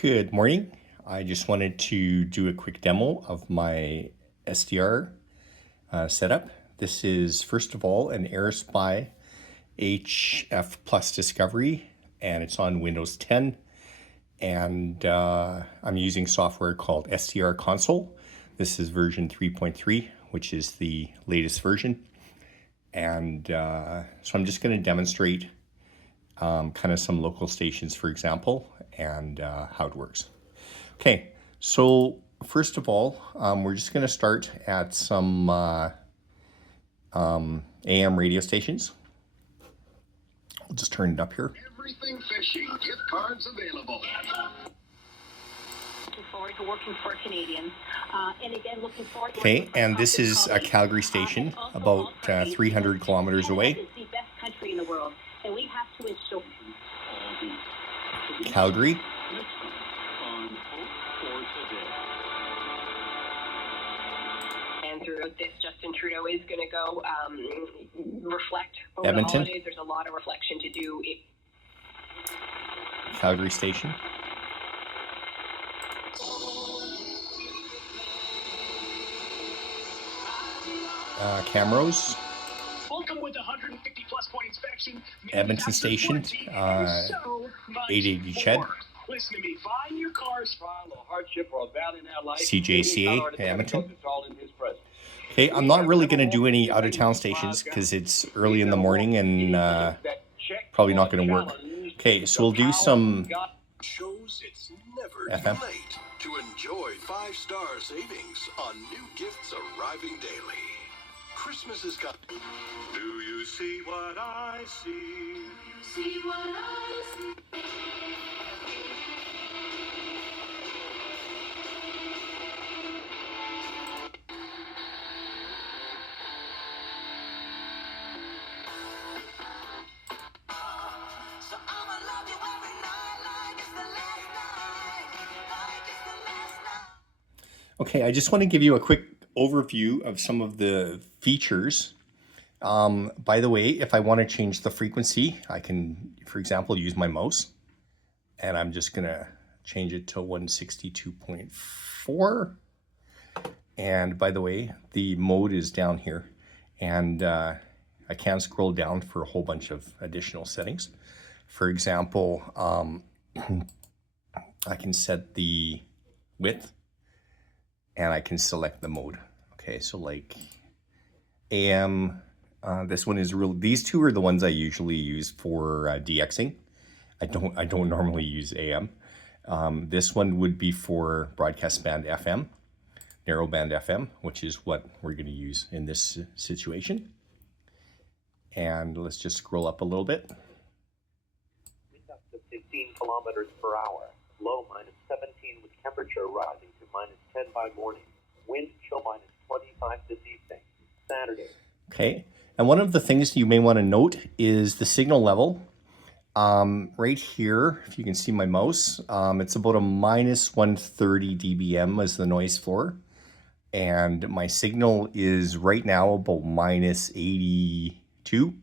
Good morning. I just wanted to do a quick demo of my SDR setup. This is, first of all, an Airspy HF Discovery, and it's on Windows 10. And I'm using software called SDR Console. This is version 3.3, which is the latest version. And so I'm just going to demonstrate kind of some local stations, for example, and how it works. Okay, so first of all, we're just going to start at some AM radio stations. I'll just turn it up here. Everything fishing, gift cards available. Looking forward to working for Canadians. And again, looking forward to okay, and this is a Calgary station, about 300 kilometers away. It's the best country in the world, and we have to ensure. Calgary. And throughout this, Justin Trudeau is going to go reflect over Edmonton. the holidays. There's a lot of reflection to do. Calgary station. Camrose. Welcome with 150 plus point inspection. Edmonton station. 880 Ched. Listen to me. Buying your car's trial or hardship or a valley in our life. CJCA, Edmonton. Okay, I'm not really going to do any out-of-town stations because it's early in the morning and probably not going to work. Okay, so we'll do some shows it's never FM. too late to enjoy 5-star savings on new gifts arriving daily. Christmas is coming. Do you see what I see? See what I see. Okay, I just want to give you a quick overview of some of the features. By the way, if I want to change the frequency, I can, for example, use my mouse. And I'm just going to change it to 162.4. And by the way, the mode is down here. And I can scroll down for a whole bunch of additional settings. For example, I can set the width. And I can select the mode. Okay, so like AM, this one is real. These two are the ones I usually use for DXing. I don't normally use AM. This one would be for broadcast band FM, narrowband FM, which is what we're going to use in this situation. And let's just scroll up a little bit. Wind up to 15 kilometers per hour. Low -17 with temperature rising to -10 by morning. Wind chill -25 this evening. Saturday. Okay, and one of the things you may want to note is the signal level. Right here, if you can see my mouse, it's about a -130 dBm as the noise floor. And my signal is right now about -82,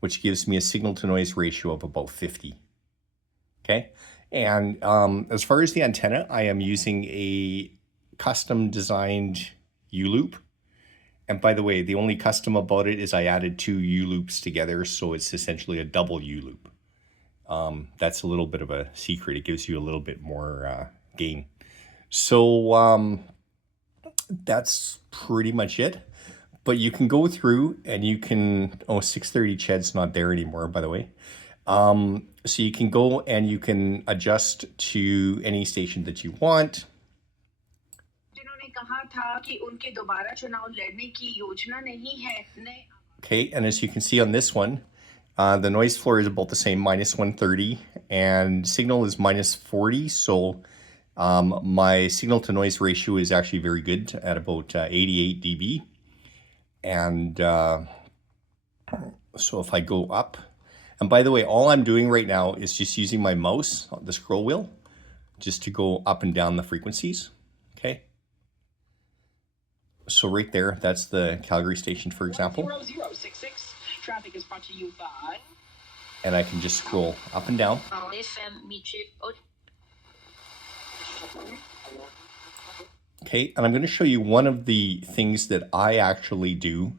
which gives me a signal to noise ratio of about 50. Okay. And as far as the antenna, I am using a custom designed YouLoop. And by the way, the only custom about it is I added 2 YouLoops together, so it's essentially a double YouLoop. That's a little bit of a secret. It gives you a little bit more gain. So that's pretty much it. But you can go through and you can, 630 Ched's not there anymore, by the way. So you can go and you can adjust to any station that you want. Okay, and as you can see on this one, the noise floor is about the same, -130, and signal is -40. So my signal to noise ratio is actually very good at about 88 dB. And so if I go up, and by the way, all I'm doing right now is just using my mouse, the scroll wheel, just to go up and down the frequencies, okay? So right there, that's the Calgary station, for example. 10066. Traffic is brought to you by. And I can just scroll up and down. Okay, and I'm going to show you one of the things that I actually do.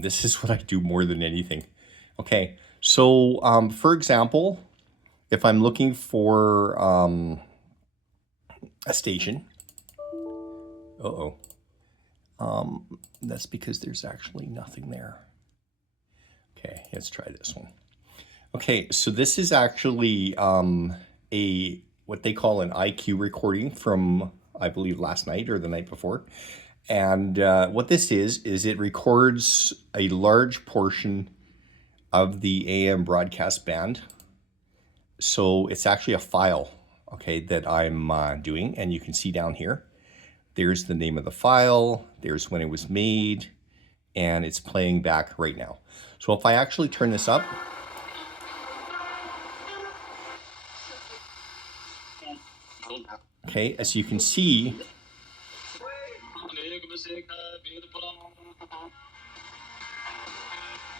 This is what I do more than anything. Okay, so for example, if I'm looking for a station, that's because there's actually nothing there. Okay, let's try this one. Okay, so this is actually what they call an IQ recording from, I believe, last night or the night before. And what this is it records a large portion of the AM broadcast band. So it's actually a file, okay, that I'm doing. And you can see down here, there's the name of the file, there's when it was made, and it's playing back right now. So if I actually turn this up, okay, as you can see,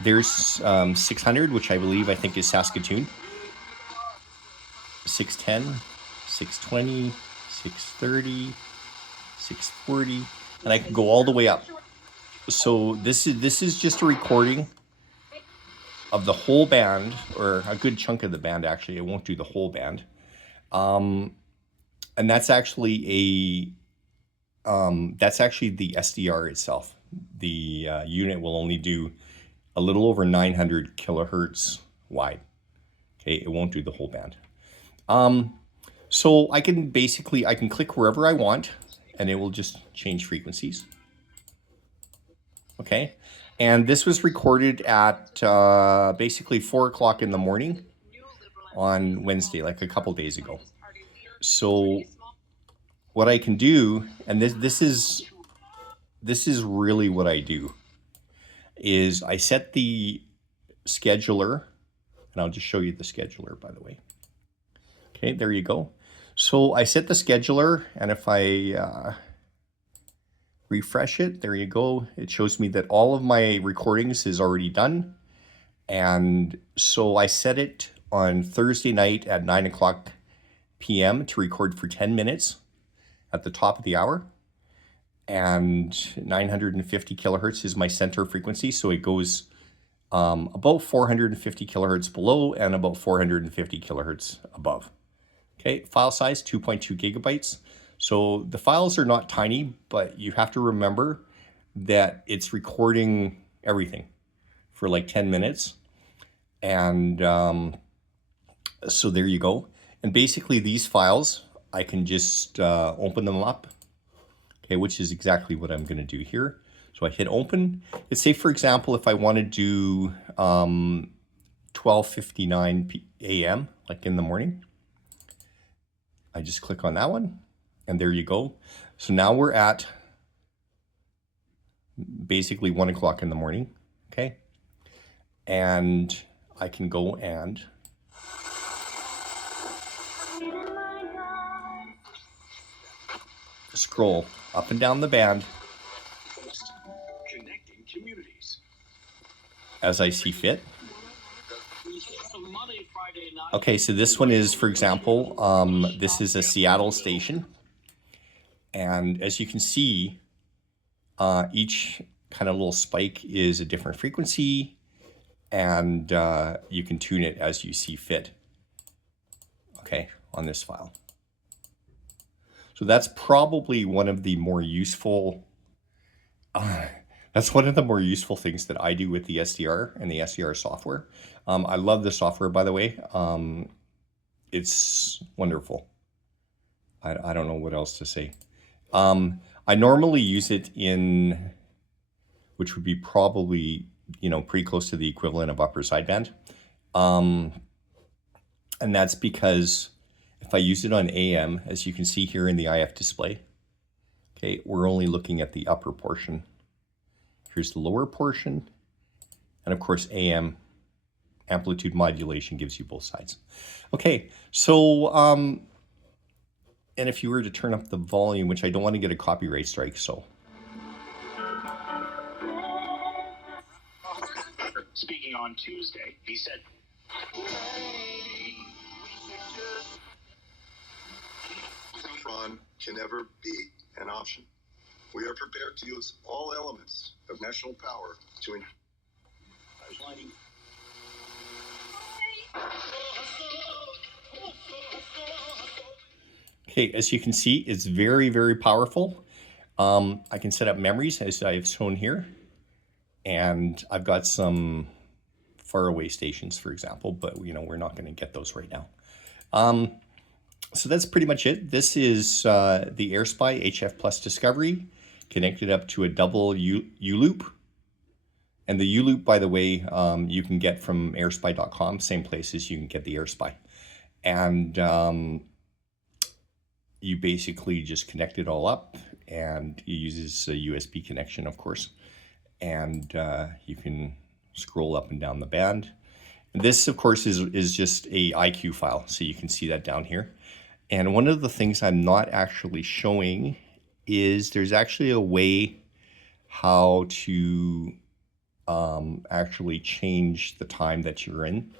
there's 600, which I think is Saskatoon, 610, 620, 630, 640, and I can go all the way up. So this is just a recording of the whole band, or a good chunk of the band actually. It won't do the whole band. And that's actually the SDR itself. The unit will only do a little over 900 kilohertz wide. Okay, it won't do the whole band. So I can click wherever I want, and it will just change frequencies. Okay, and this was recorded at basically 4 o'clock in the morning on Wednesday, like a couple days ago. So what I can do, and this is really what I do, is I set the scheduler, and I'll just show you the scheduler, by the way. Okay, there you go. So I set the scheduler, and if I refresh it, there you go. It shows me that all of my recordings is already done. And so I set it on Thursday night at 9 o'clock p.m. to record for 10 minutes at the top of the hour. And 950 kilohertz is my center frequency. So it goes about 450 kilohertz below and about 450 kilohertz above. Okay, file size 2.2 gigabytes. So the files are not tiny, but you have to remember that it's recording everything for like 10 minutes. And so there you go. And basically these files, I can just open them up, okay, which is exactly what I'm going to do here. So I hit open. Let's say, for example, if I want to do 12:59 a.m., like in the morning, I just click on that one, and there you go. So now we're at basically 1 o'clock in the morning, okay? And I can go and scroll up and down the band Connecting communities. as I see fit. Okay, so this one is, for example, this is a Seattle station. And as you can see, each kind of little spike is a different frequency, and you can tune it as you see fit, okay, on this file. So that's probably one of the more useful, that's one of the more useful things that I do with the SDR and the SDR software. I love the software, by the way. It's wonderful. I don't know what else to say. I normally use it in, which would be probably, pretty close to the equivalent of upper sideband. And that's because if I use it on AM, as you can see here in the IF display, okay, we're only looking at the upper portion. Here's the lower portion. And of course, AM amplitude modulation gives you both sides. Okay, so, and if you were to turn up the volume, which I don't want to get a copyright strike, so. Speaking on Tuesday, he said, can never be an option. We are prepared to use all elements of national power to Okay, as you can see, it's very, very powerful. I can set up memories as I've shown here. And I've got some faraway stations, for example, but we're not going to get those right now. So that's pretty much it. This is the Airspy HF Plus Discovery connected up to a double YouLoop. And the YouLoop, by the way, you can get from airspy.com, same place as you can get the Airspy. And you basically just connect it all up, and it uses a USB connection, of course. And you can scroll up and down the band. And this, of course, is just a IQ file, so you can see that down here. And one of the things I'm not actually showing is there's actually a way how to actually change the time that you're in.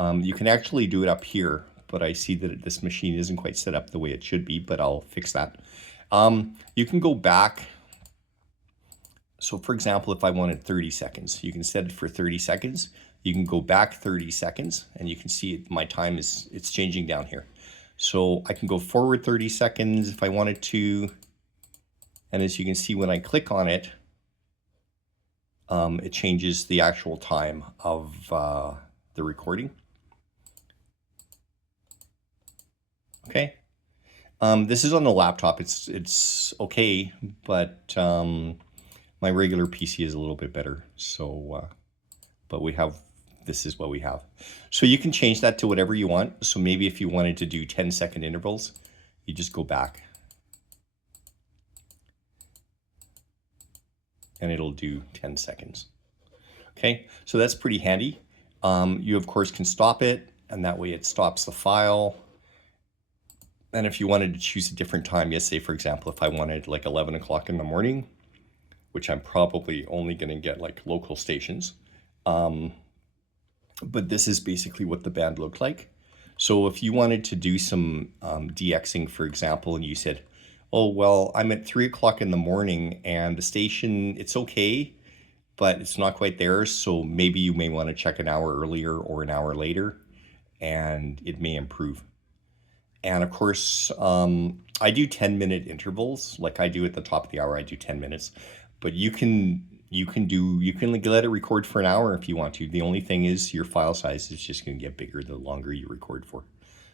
You can actually do it up here, but I see that this machine isn't quite set up the way it should be, but I'll fix that. You can go back. So for example, if I wanted 30 seconds, you can set it for 30 seconds. You can go back 30 seconds and you can see my time it's changing down here. So I can go forward 30 seconds if I wanted to. And as you can see, when I click on it, it changes the actual time of the recording. Okay. This is on the laptop. It's okay, but my regular PC is a little bit better. So, but this is what we have. So you can change that to whatever you want. So maybe if you wanted to do 10-second intervals, you just go back. And it'll do 10 seconds. Okay, so that's pretty handy. You, of course, can stop it, and that way it stops the file. And if you wanted to choose a different time, yes, say, for example, if I wanted like 11 o'clock in the morning, which I'm probably only going to get like local stations. But this is basically what the band looked like. So if you wanted to do some DXing, for example, and you said, oh, well, I'm at 3 o'clock in the morning and the station, it's okay, but it's not quite there. So maybe you may want to check an hour earlier or an hour later, and it may improve. And of course, I do 10-minute intervals, like I do at the top of the hour, I do 10 minutes. But you can let it record for an hour if you want to. The only thing is your file size is just going to get bigger the longer you record for.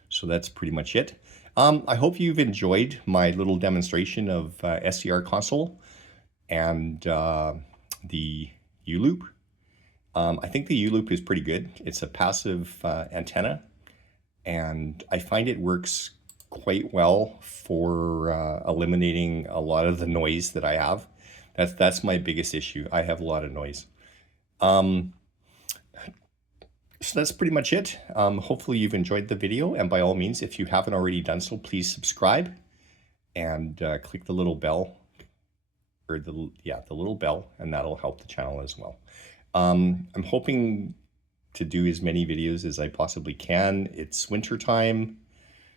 So that's pretty much it. I hope you've enjoyed my little demonstration of SDR Console and the YouLoop. I think the YouLoop is pretty good. It's a passive antenna, and I find it works quite well for eliminating a lot of the noise that I have. That's my biggest issue. I have a lot of noise. So that's pretty much it. Hopefully you've enjoyed the video, and by all means, if you haven't already done so, please subscribe and click the little bell, or the little bell, and that'll help the channel as well. I'm hoping to do as many videos as I possibly can. It's winter time,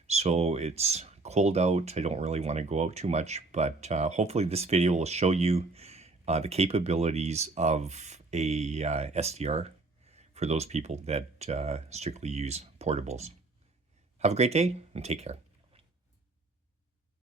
so it's cold out. I don't really want to go out too much, but hopefully this video will show you the capabilities of a SDR for those people that strictly use portables. Have a great day and take care.